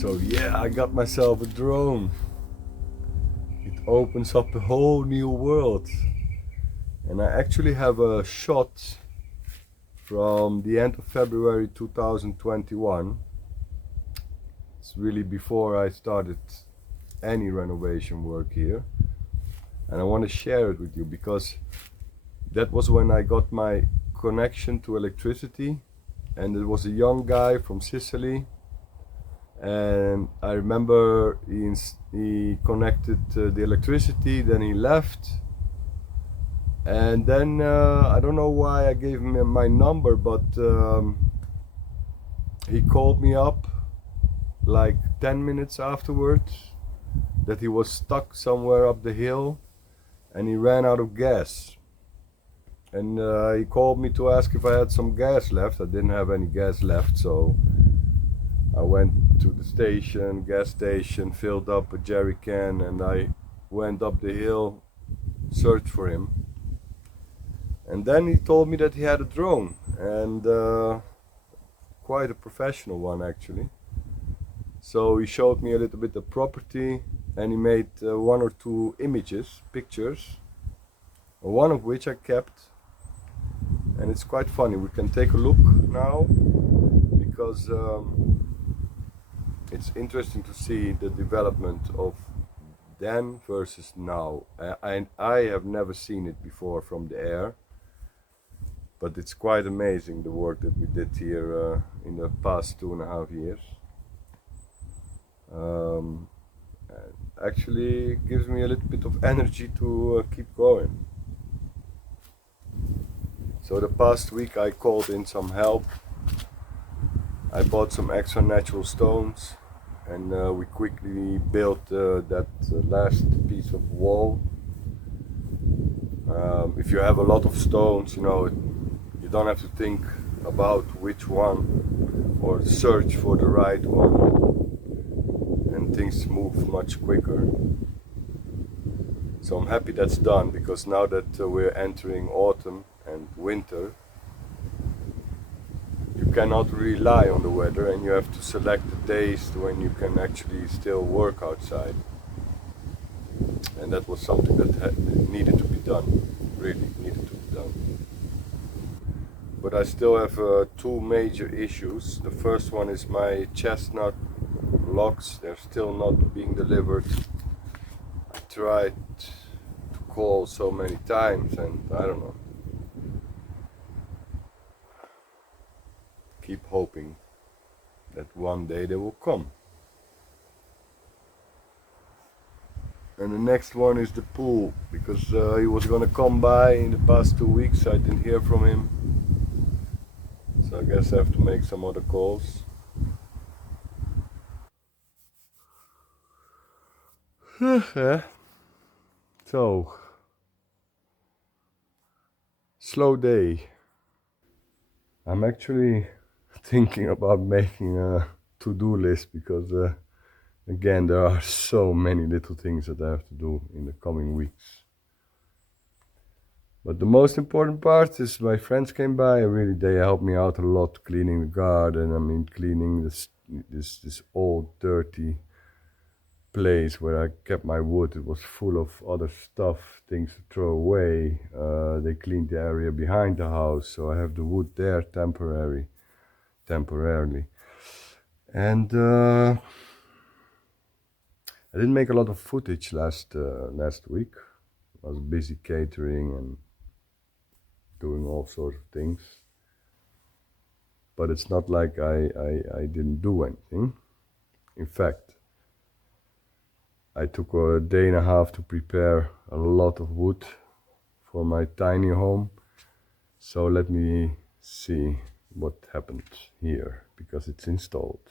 So yeah, I got myself a drone. It opens up a whole new world. And I actually have a shot from the end of February 2021. It's really before I started any renovation work here. And I want to share it with you because that was when I got my connection to electricity. And it was a young guy from Sicily. And I remember he connected the electricity, then he left. And then I don't know why I gave him my number, but he called me up like 10 minutes afterwards that he was stuck somewhere up the hill and he ran out of gas. And he called me to ask if I had some gas left. I didn't have any gas left, so I went to the gas station, filled up a jerry can, and I went up the hill, searched for him. And then he told me that he had a drone, and quite a professional one actually. So he showed me a little bit the property, and he made one or two pictures, one of which I kept. And it's quite funny. We can take a look now because it's interesting to see the development of then versus now. I have never seen it before from the air, but it's quite amazing the work that we did here in the past 2.5 years. Actually gives me a little bit of energy to keep going. So the past week I called in some help. I bought some extra natural stones, and we quickly built that last piece of wall. If you have a lot of stones, you know, you don't have to think about which one or search for the right one, and things move much quicker. So I'm happy that's done, because now that we're entering autumn and winter, you cannot rely on the weather, and you have to select the days when you can actually still work outside. And that was something that needed to be done, really needed to be done. But I still have two major issues. The first one is my chestnut logs. They're still not being delivered. I tried to call so many times, and I don't know. Keep hoping that one day they will come. And the next one is the pool, because he was gonna come by in the past 2 weeks. I didn't hear from him, so I guess I have to make some other calls. So, slow day. I'm actually thinking about making a to-do list, because again, there are so many little things that I have to do in the coming weeks. But the most important part is my friends came by. Really, they helped me out a lot cleaning the garden. I mean, cleaning this old dirty place where I kept my wood. It was full of other stuff, things to throw away. They cleaned the area behind the house, so I have the wood there temporarily. And I didn't make a lot of footage last week. I was busy catering and doing all sorts of things. But it's not like I didn't do anything. In fact, I took a day and a half to prepare a lot of wood for my tiny home. So let me see what happened here, because it's installed.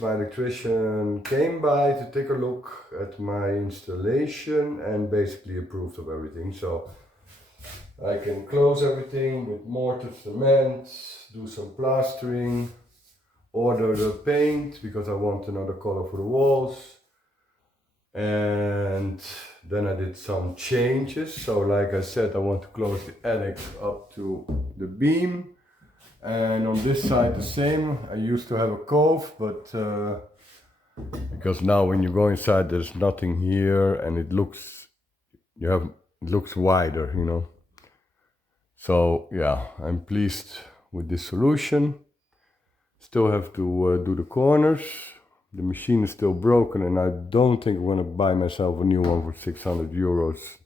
My electrician came by to take a look at my installation and basically approved of everything. So I can close everything with mortar, cement, do some plastering, order the paint because I want another color for the walls. And then I did some changes. So like I said, I want to close the attic up to the beam. And on this side the same. I used to have a cove, but because now when you go inside there's nothing here and it looks wider, you know. So yeah, I'm pleased with this solution. Still have to do the corners. The machine is still broken and I don't think I'm gonna buy myself a new one for 600 euros.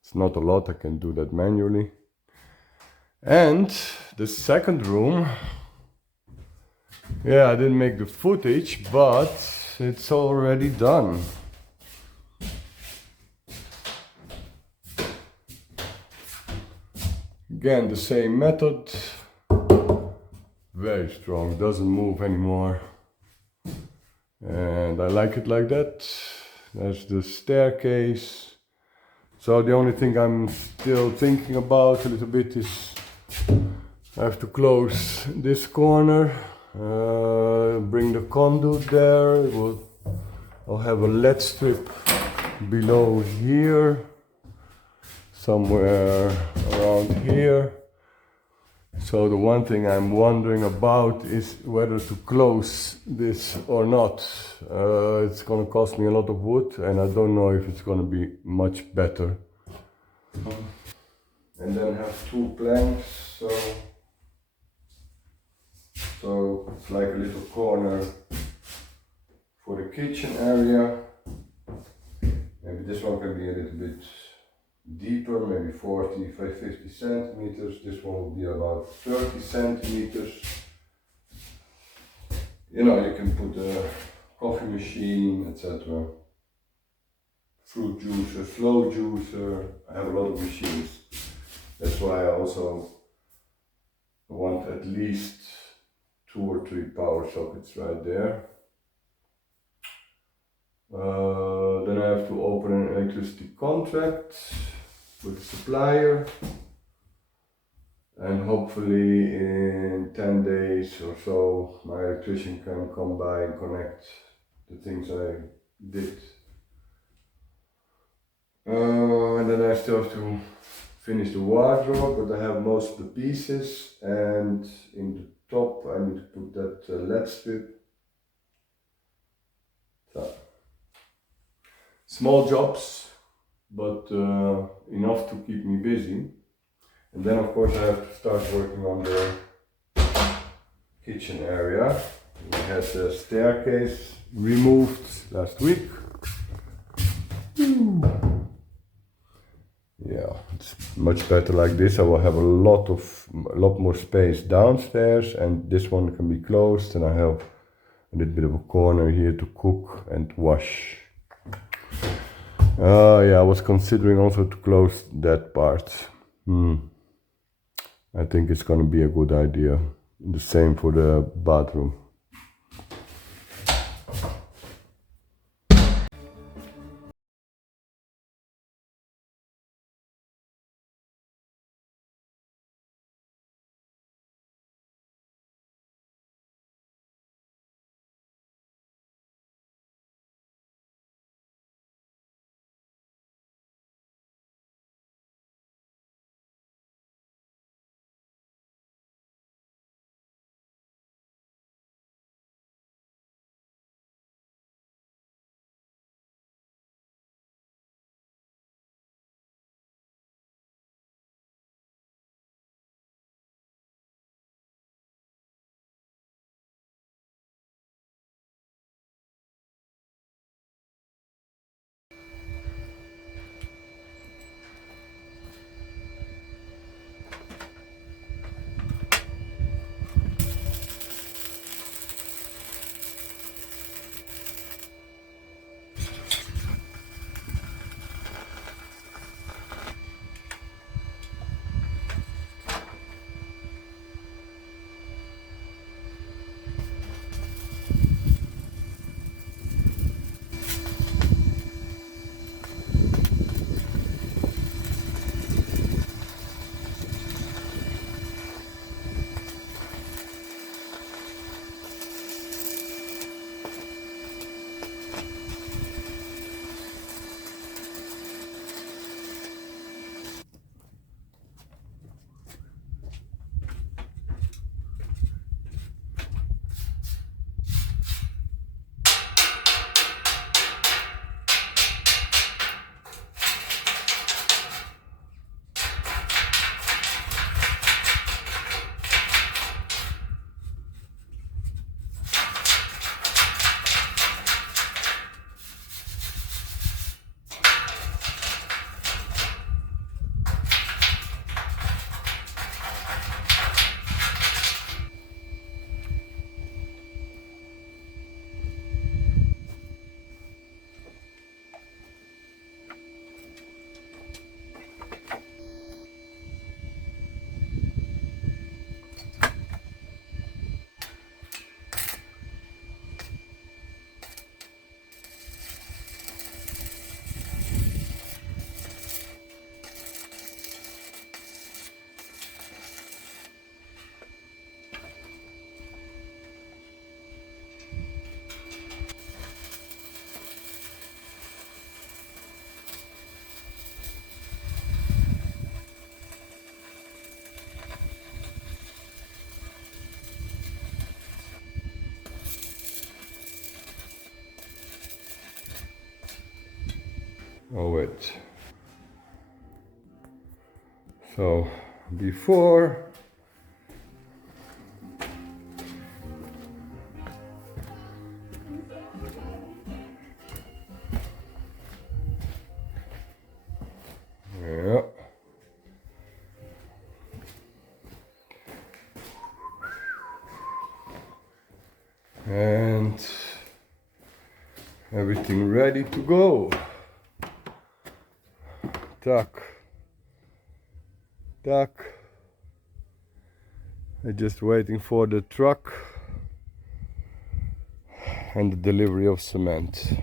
It's not a lot, I can do that manually. And the second room, yeah, I didn't make the footage, but it's already done. Again, the same method. Very strong, doesn't move anymore. And I like it like that. There's the staircase. So the only thing I'm still thinking about a little bit is I have to close this corner, bring the conduit there. I'll have a LED strip below here, somewhere around here. So the one thing I'm wondering about is whether to close this or not. It's gonna cost me a lot of wood and I don't know if it's gonna be much better. And then have two planks, so it's like a little corner for the kitchen area. Maybe this one can be a little bit deeper, maybe 40, 50 centimeters. This one will be about 30 centimeters. You know, you can put a coffee machine, etc. Fruit juicer, slow juicer. I have a lot of machines. That's why I also want at least 2 or 3 power sockets right there. Then I have to open an electricity contract with the supplier, and hopefully in 10 days or so my electrician can come by and connect the things I did. And then I still have to finish the wardrobe, but I have most of the pieces, and in the top I need to put that LED strip. So, small jobs, but enough to keep me busy. And then of course I have to start working on the kitchen area. We had the staircase removed last week. Yeah, it's much better like this. I will have a lot more space downstairs, and this one can be closed, and I have a little bit of a corner here to cook and wash. Yeah, I was considering also to close that part. I think it's gonna be a good idea. The same for the bathroom. Oh wait. So before yeah. And everything ready to go. Duck. I'm just waiting for the truck and the delivery of cement.